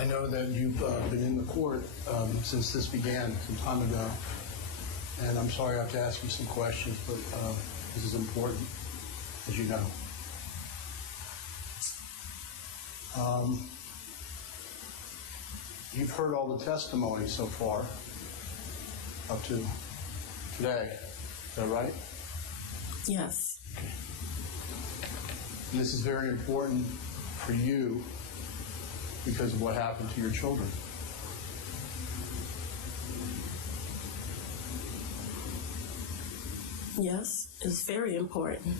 I know that you've been in the court since this began some time ago, and I'm sorry I have to ask you some questions, but this is important, as you know. You've heard all the testimony so far up to today. Is that right? Yes. And this is very important for you because of what happened to your children. Yes, it's very important.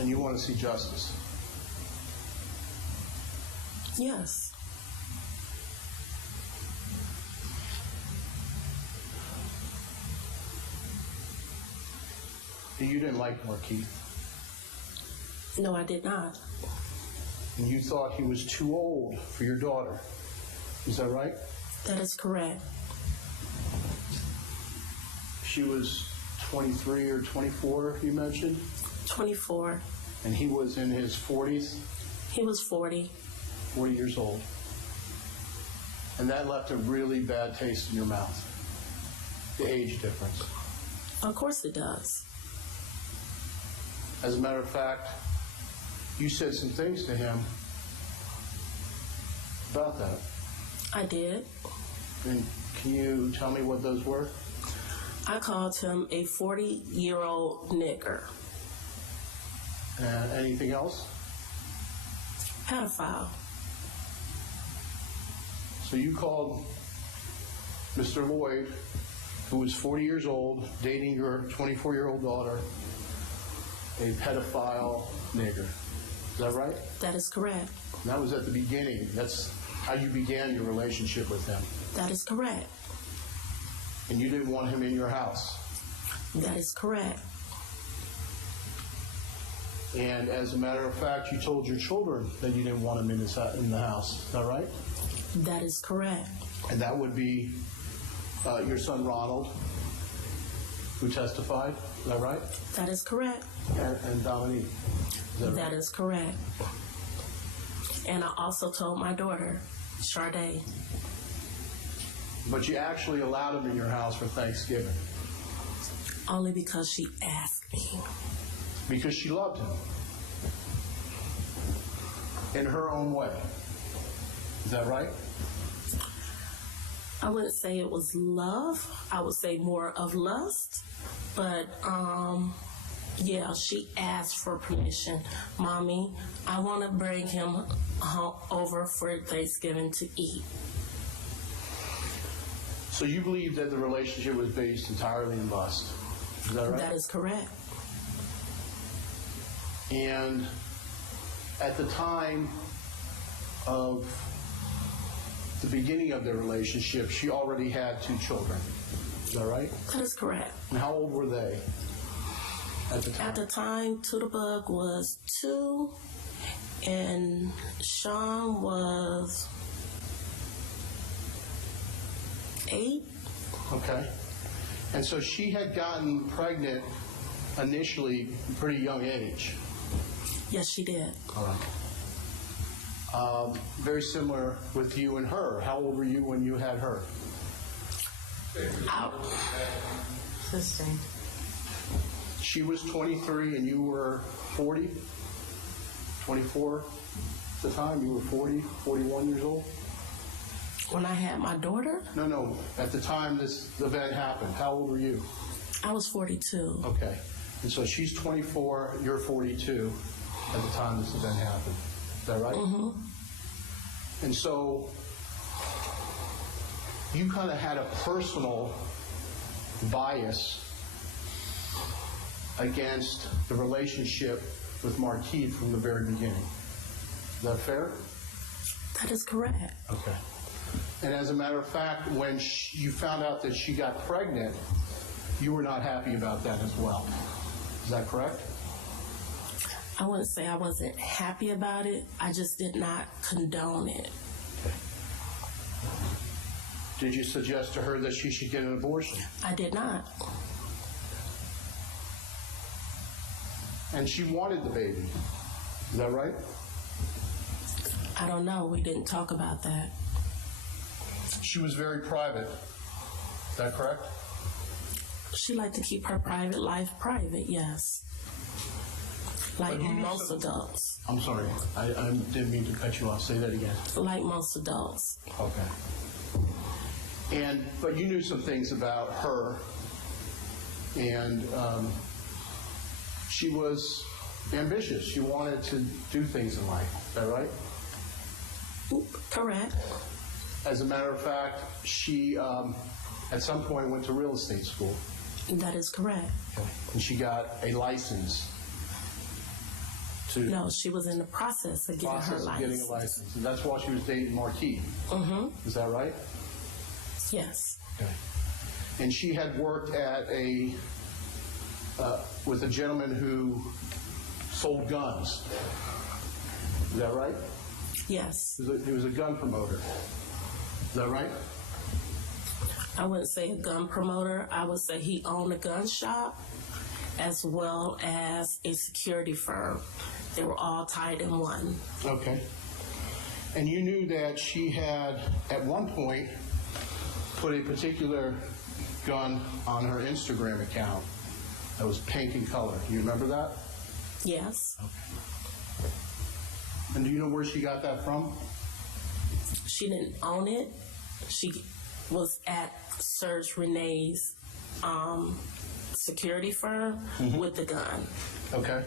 And you want to see justice. Yes. You didn't like Markeith. No, I did not. And you thought he was too old for your daughter. Is that right? That is correct. She was 23 or 24, you mentioned? 24. And he was in his 40s? He was 40. 40 years old. And that left a really bad taste in your mouth. The age difference. Of course it does. As a matter of fact, you said some things to him about that. I did. And can you tell me what those were? I called him a 40-year-old nigger. And anything else? Pedophile. So you called Mr. Loyd, who was 40 years old, dating your 24-year-old daughter, a pedophile nigger. Is that right? That is correct. And that was at the beginning. That's how you began your relationship with him. That is correct. And you didn't want him in your house. That is correct. And as a matter of fact, you told your children that you didn't want him in the house. Is that right? That is correct. And that would be your son Ronald, who testified. Is that right? That is correct. And Dominique. Is that right? That is correct. And I also told my daughter, Sade. But you actually allowed him in your house for Thanksgiving. Only because she asked me. Because she loved him. In her own way. Is that right? I wouldn't say it was love. I would say more of lust. But, yeah, she asked for permission. Mommy, I want to bring him over for Thanksgiving to eat. So you believe that the relationship was based entirely in lust. Is that right? That is correct. And at the time of the beginning of their relationship, she already had 2 children. Is that right? That is correct. And how old were they at the time? At the time, Tudabug was 2, and Sean was 8. Okay. And so she had gotten pregnant initially at a pretty young age. Yes, she did. All right. Very similar with you and her. How old were you when you had her? Sustained. She was 23 and you were 40? 24 at the time? You were 40, 41 years old? When I had my daughter, No. At the time this event happened, how old were you? I was 42. Okay. And so she's 24, you're 42 at the time this event happened. Is that right? Mm-hmm. And so you kind of had a personal bias against the relationship with Markeith from the very beginning. Is that fair? That is correct. Okay. And as a matter of fact, when you found out that she got pregnant, you were not happy about that as well. Is that correct? I wouldn't say I wasn't happy about it. I just did not condone it. Okay. Did you suggest to her that she should get an abortion? I did not. And she wanted the baby. Is that right? I don't know. We didn't talk about that. She was very private. Is that correct? She liked to keep her private life private, yes. Like But you knew most some- adults. I'm sorry. I didn't mean to cut you off. Say that again. Like most adults. Okay. But you knew some things about her, and she was ambitious. She wanted to do things in life. Is that right? Correct. As a matter of fact, she at some point went to real estate school, That is correct. and she got a license to No, she was in the process of getting her process of license. getting a license, and that's why she was dating Markeith. Is that right? Yes. Okay. And she had worked at with a gentleman who sold guns. Is that right? Yes. He was a gun promoter. Is that right? I wouldn't say a gun promoter. I would say he owned a gun shop as well as a security firm. They were all tied in one. Okay. And you knew that she had, at one point, put a particular gun on her Instagram account that was pink in color. Do you remember that? Yes. And do you know where she got that from? She didn't own it. She was at Serge Renee's security firm with the gun. Okay.